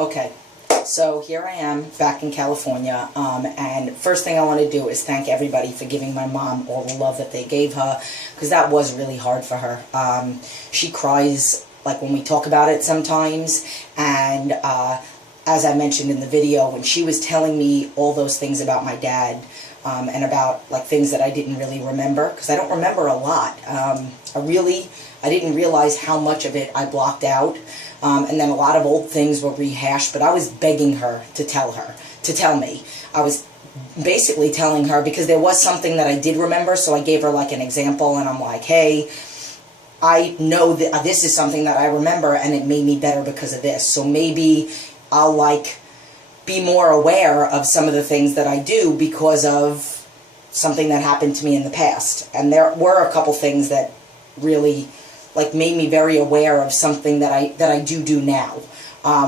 Okay, so here I am back in California, and first thing I want to do is thank everybody for giving my mom all the love that they gave her, because that was really hard for her. She cries like when we talk about it sometimes, and as I mentioned in the video, when she was telling me all those things about my dad, and about like things that I didn't really remember, because I don't remember a lot. I didn't realize how much of it I blocked out, and then a lot of old things were rehashed, but I was begging her to tell me. I was basically telling her, because there was something that I did remember, so I gave her like an example, and I'm like, hey, I know that this is something that I remember, and it made me better because of this, so maybe I'll like be more aware of some of the things that I do because of something that happened to me in the past. And there were a couple things that really like made me very aware of something that I do now.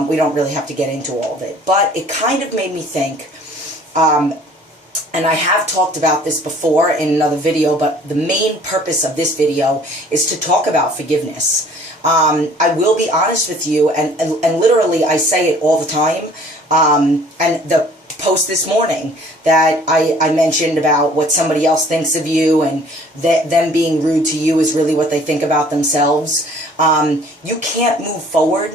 We don't really have to get into all of it, but it kind of made me think, and I have talked about this before in another video, but the main purpose of this video is to talk about forgiveness. I will be honest with you, and literally I say it all the time, and the post this morning that I mentioned about what somebody else thinks of you, and that them being rude to you is really what they think about themselves. You can't move forward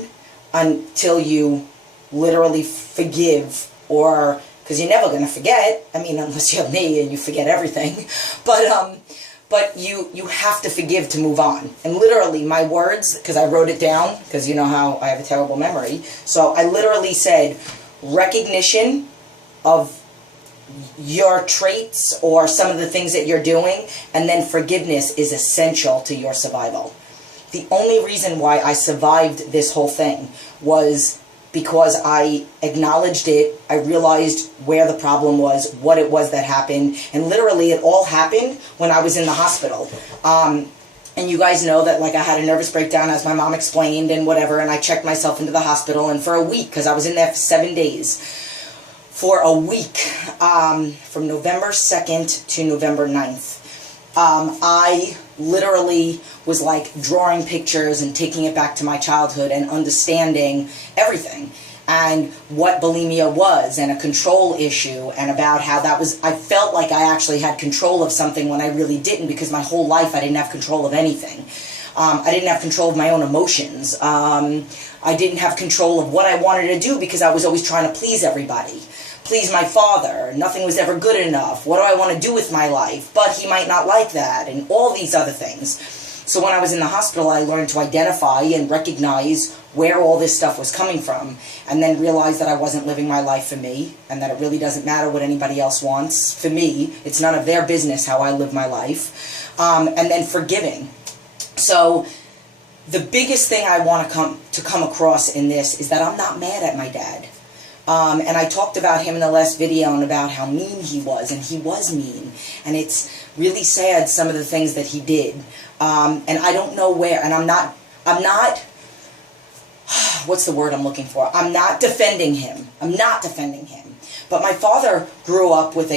until you literally forgive, or because you're never going to forget. I mean, unless you're me and you forget everything. But you have to forgive to move on. And literally, my words, because I wrote it down, because you know how I have a terrible memory. So I literally said, recognition of your traits or some of the things that you're doing, and then forgiveness is essential to your survival. The only reason why I survived this whole thing was because I acknowledged it, I realized where the problem was, what it was that happened, and literally it all happened when I was in the hospital. And you guys know that like I had a nervous breakdown, as my mom explained, and whatever, and I checked myself into the hospital, and for a week, because I was in there for 7 days, for a week, from November 2nd to November 9th, I literally was like drawing pictures and taking it back to my childhood and understanding everything and what bulimia was, and a control issue, and about how that was, I felt like I actually had control of something when I really didn't, because my whole life I didn't have control of anything. I didn't have control of my own emotions. I didn't have control of what I wanted to do, because I was always trying to please everybody. Please my father. Nothing was ever good enough. What do I want to do with my life? But he might not like that, and all these other things. So when I was in the hospital, I learned to identify and recognize where all this stuff was coming from, and then realize that I wasn't living my life for me, and that it really doesn't matter what anybody else wants. For me, it's none of their business how I live my life. And then forgiving. So the biggest thing I want to come across in this is that I'm not mad at my dad. And I talked about him in the last video, and about how mean he was, and he was mean. And it's really sad, some of the things that he did. And I don't know where, and I'm not, what's the word I'm looking for? I'm not defending him. I'm not defending him. But my father grew up with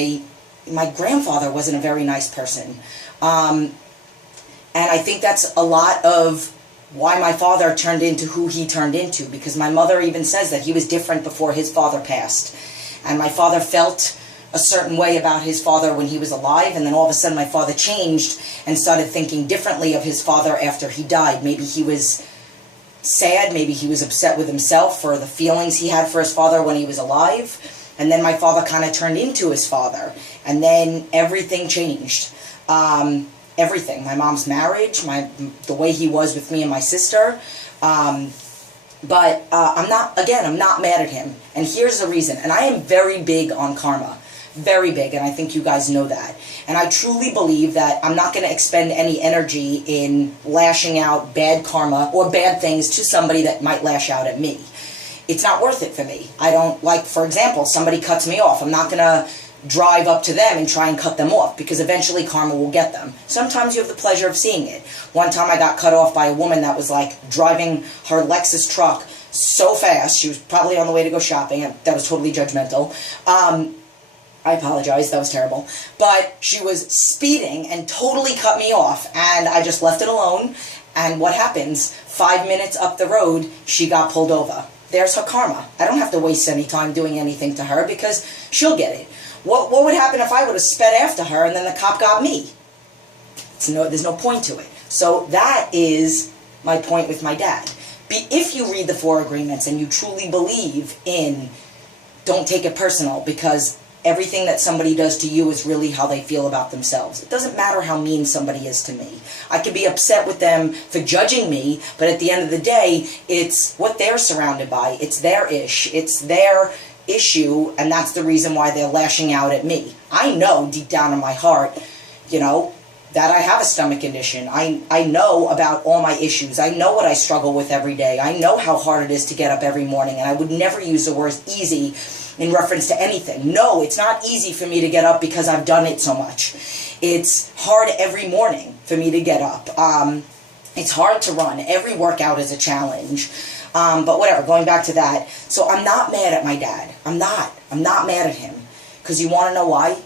my grandfather wasn't a very nice person. And I think that's a lot of why my father turned into who he turned into, because my mother even says that he was different before his father passed. And my father felt a certain way about his father when he was alive, and then all of a sudden my father changed and started thinking differently of his father after he died. Maybe he was sad, maybe he was upset with himself for the feelings he had for his father when he was alive, and then my father kind of turned into his father, and then everything changed. Everything. My mom's marriage, the way he was with me and my sister. But I'm not mad at him. And here's the reason. And I am very big on karma. Very big, and I think you guys know that. And I truly believe that I'm not going to expend any energy in lashing out bad karma or bad things to somebody that might lash out at me. It's not worth it for me. I don't, like, for example, somebody cuts me off. I'm not going to drive up to them and try and cut them off, because eventually karma will get them. Sometimes you have the pleasure of seeing it. One time I got cut off by a woman that was like driving her Lexus truck so fast. She was probably on the way to go shopping. That was totally judgmental. I apologize, that was terrible. But she was speeding and totally cut me off, and I just left it alone. And what happens? 5 minutes up the road, she got pulled over. there's her karma. I don't have to waste any time doing anything to her because she'll get it. What would happen if I would have sped after her and then the cop got me? There's no point to it. So that is my point with my dad. If you read the 4 agreements and you truly believe in don't take it personal, because everything that somebody does to you is really how they feel about themselves. It doesn't matter how mean somebody is to me. I could be upset with them for judging me, but at the end of the day, it's what they're surrounded by. It's their ish. It's their issue, and that's the reason why they're lashing out at me. I know deep down in my heart, that I have a stomach condition. I know about all my issues. I know what I struggle with every day. I know how hard it is to get up every morning, and I would never use the word easy in reference to anything. No, it's not easy for me to get up because I've done it so much. It's hard every morning for me to get up. It's hard to run. Every workout is a challenge. But whatever, going back to that. So I'm not mad at my dad. I'm not mad at him. Because you want to know why?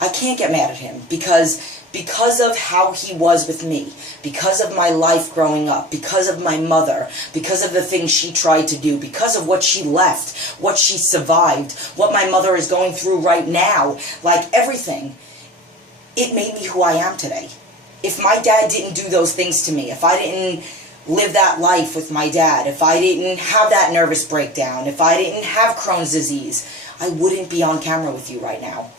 I can't get mad at him because of how he was with me, because of my life growing up, because of my mother, because of the things she tried to do, because of what she left, what she survived, what my mother is going through right now, like everything, it made me who I am today. If my dad didn't do those things to me, if I didn't live that life with my dad, if I didn't have that nervous breakdown, if I didn't have Crohn's disease, I wouldn't be on camera with you right now.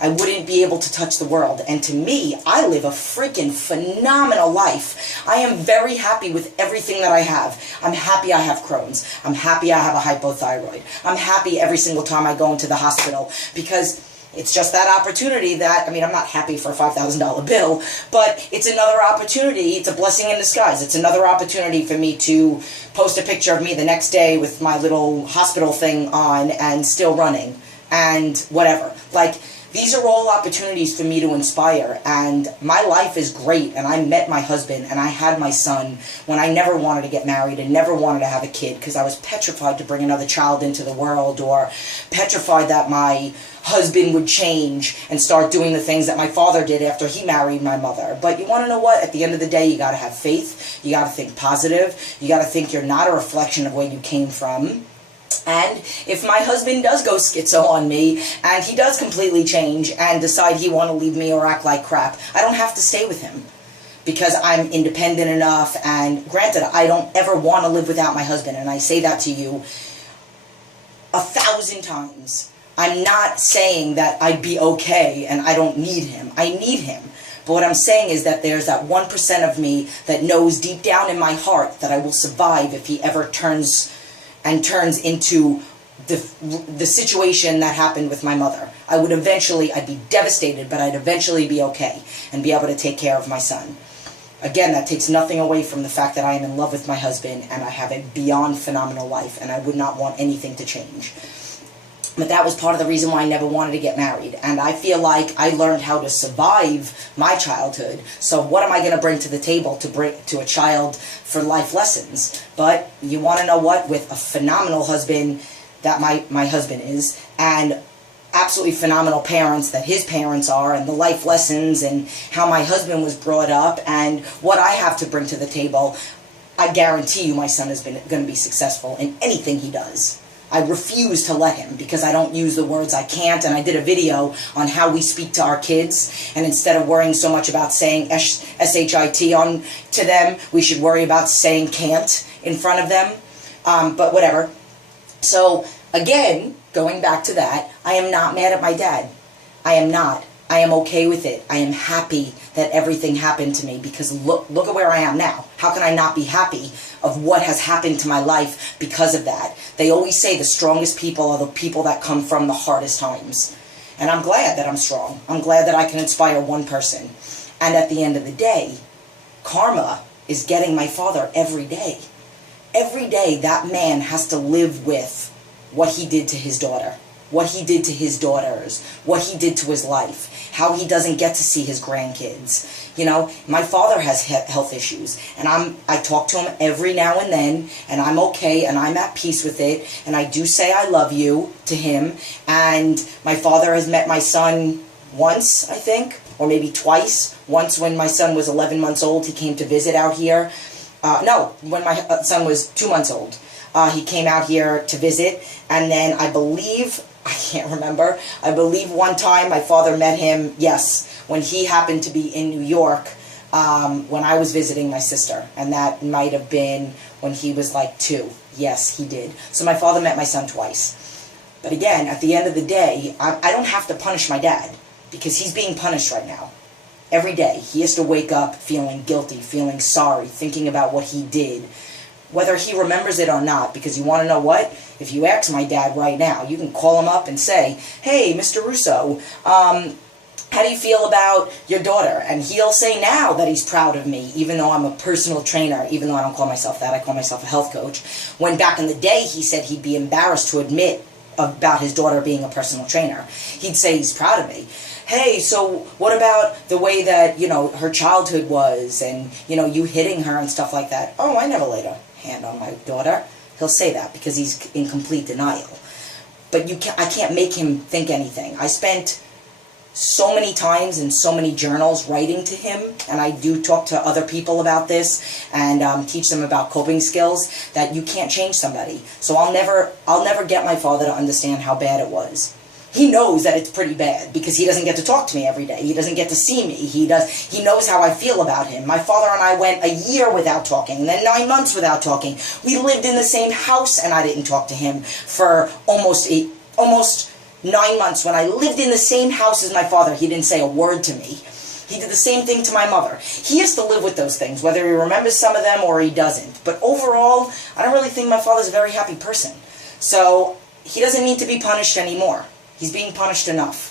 I wouldn't be able to touch the world. And to me, I live a freaking phenomenal life. I am very happy with everything that I have. I'm happy I have Crohn's. I'm happy I have a hypothyroid. I'm happy every single time I go into the hospital because it's just that opportunity that, I'm not happy for a $5,000 bill, but it's another opportunity. It's a blessing in disguise. It's another opportunity for me to post a picture of me the next day with my little hospital thing on and still running and whatever. These are all opportunities for me to inspire, and my life is great, and I met my husband, and I had my son when I never wanted to get married and never wanted to have a kid because I was petrified to bring another child into the world, or petrified that my husband would change and start doing the things that my father did after he married my mother. But you want to know what? At the end of the day, you got to have faith, you got to think positive, you got to think you're not a reflection of where you came from. And if my husband does go schizo on me, and he does completely change and decide he want to leave me or act like crap, I don't have to stay with him. Because I'm independent enough, and granted, I don't ever want to live without my husband, and I say that to you 1,000 times. I'm not saying that I'd be okay and I don't need him. I need him. But what I'm saying is that there's that 1% of me that knows deep down in my heart that I will survive if he ever turns into the situation that happened with my mother. I'd be devastated, but I'd eventually be okay and be able to take care of my son. Again, that takes nothing away from the fact that I am in love with my husband and I have a beyond phenomenal life, and I would not want anything to change. But that was part of the reason why I never wanted to get married. And I feel like I learned how to survive my childhood. So what am I going to bring to the table to bring to a child for life lessons? But you want to know what? With a phenomenal husband that my husband is, and absolutely phenomenal parents that his parents are, and the life lessons and how my husband was brought up and what I have to bring to the table, I guarantee you my son is going to be successful in anything he does. I refuse to let him because I don't use the words I can't, and I did a video on how we speak to our kids, and instead of worrying so much about saying S-H-I-T on to them, we should worry about saying can't in front of them, but whatever. So, again, going back to that, I am not mad at my dad. I am not. I am okay with it. I am happy that everything happened to me because look at where I am now. How can I not be happy of what has happened to my life because of that? They always say the strongest people are the people that come from the hardest times. And I'm glad that I'm strong. I'm glad that I can inspire one person. And at the end of the day, karma is getting my father every day. Every day that man has to live with what he did to his daughter, what he did to his daughters, what he did to his life, how he doesn't get to see his grandkids. You know, my father has health issues, and I talk to him every now and then, and I'm okay, and I'm at peace with it, and I do say I love you to him, and my father has met my son once, I think, or maybe twice. Once when my son was 11 months old, he came to visit out here, no, when my son was 2 months old. He came out here to visit, and then I believe, I can't remember, I believe one time my father met him, yes, when he happened to be in New York, when I was visiting my sister, and that might have been when he was like 2. Yes, he did. So my father met my son twice. But again, at the end of the day, I don't have to punish my dad, because he's being punished right now. Every day, he has to wake up feeling guilty, feeling sorry, thinking about what he did, whether he remembers it or not, because you want to know what? If you ask my dad right now, you can call him up and say, hey, Mr. Russo, how do you feel about your daughter? And he'll say now that he's proud of me, even though I'm a personal trainer, even though I don't call myself that, I call myself a health coach. When back in the day, he said he'd be embarrassed to admit about his daughter being a personal trainer. He'd say he's proud of me. Hey, so what about the way that, her childhood was, and, you hitting her and stuff like that? Oh, I never laid a hand on my daughter. He'll say that because he's in complete denial. But I can't make him think anything. I spent so many times in so many journals writing to him, and I do talk to other people about this and teach them about coping skills, that you can't change somebody. So I'll never get my father to understand how bad it was. He knows that it's pretty bad because he doesn't get to talk to me every day. He doesn't get to see me. He knows how I feel about him. My father and I went a year without talking, and then 9 months without talking. We lived in the same house, and I didn't talk to him for almost 9 months. When I lived in the same house as my father, he didn't say a word to me. He did the same thing to my mother. He has to live with those things, whether he remembers some of them or he doesn't. But overall, I don't really think my father's a very happy person. So he doesn't need to be punished anymore. He's being punished enough.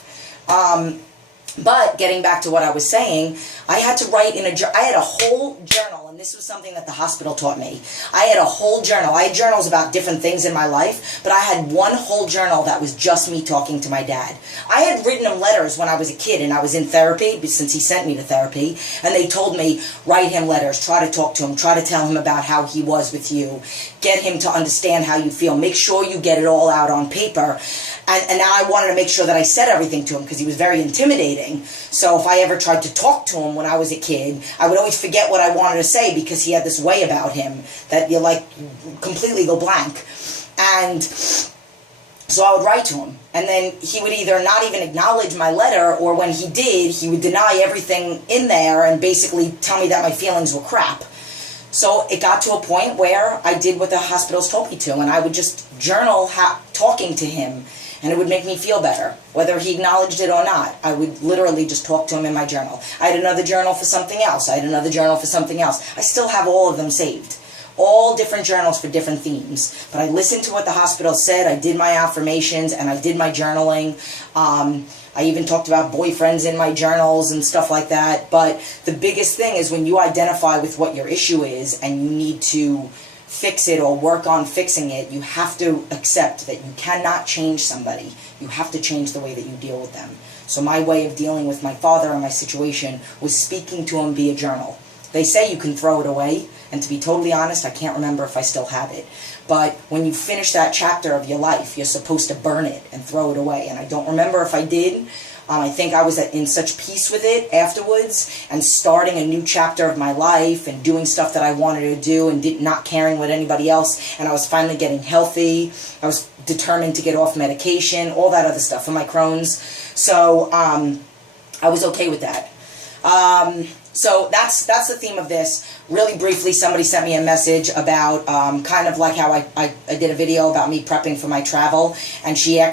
But getting back to what I was saying, I had to write I had a whole journal, and this was something that the hospital taught me. I had a whole journal. I had journals about different things in my life, but I had one whole journal that was just me talking to my dad. I had written him letters when I was a kid and I was in therapy, since he sent me to therapy, and they told me, write him letters, try to talk to him, try to tell him about how he was with you, get him to understand how you feel, make sure you get it all out on paper. And now I wanted to make sure that I said everything to him because he was very intimidating. So if I ever tried to talk to him when I was a kid, I would always forget what I wanted to say because he had this way about him that you completely go blank. And so I would write to him. And then he would either not even acknowledge my letter, or when he did, he would deny everything in there and basically tell me that my feelings were crap. So it got to a point where I did what the hospitals told me to, and I would just journal talking to him, and it would make me feel better, whether he acknowledged it or not. I would literally just talk to him in my journal. I had another journal for something else. I had another journal for something else. I still have all of them saved. All different journals for different themes. But I listened to what the hospital said. I did my affirmations, and I did my journaling. I even talked about boyfriends in my journals and stuff like that. But the biggest thing is when you identify with what your issue is and you need to fix it or work on fixing it, you have to accept that you cannot change somebody. You have to change the way that you deal with them. So my way of dealing with my father and my situation was speaking to him via journal. They say you can throw it away, and to be totally honest, I can't remember if I still have it. But when you finish that chapter of your life, you're supposed to burn it and throw it away. And I don't remember if I did. I think I was in such peace with it afterwards, and starting a new chapter of my life and doing stuff that I wanted to do and not caring what anybody else, and I was finally getting healthy. I was determined to get off medication, all that other stuff for my Crohn's. So I was okay with that. So that's the theme of this. Really briefly, somebody sent me a message about kind of like how I did a video about me prepping for my travel, and she asked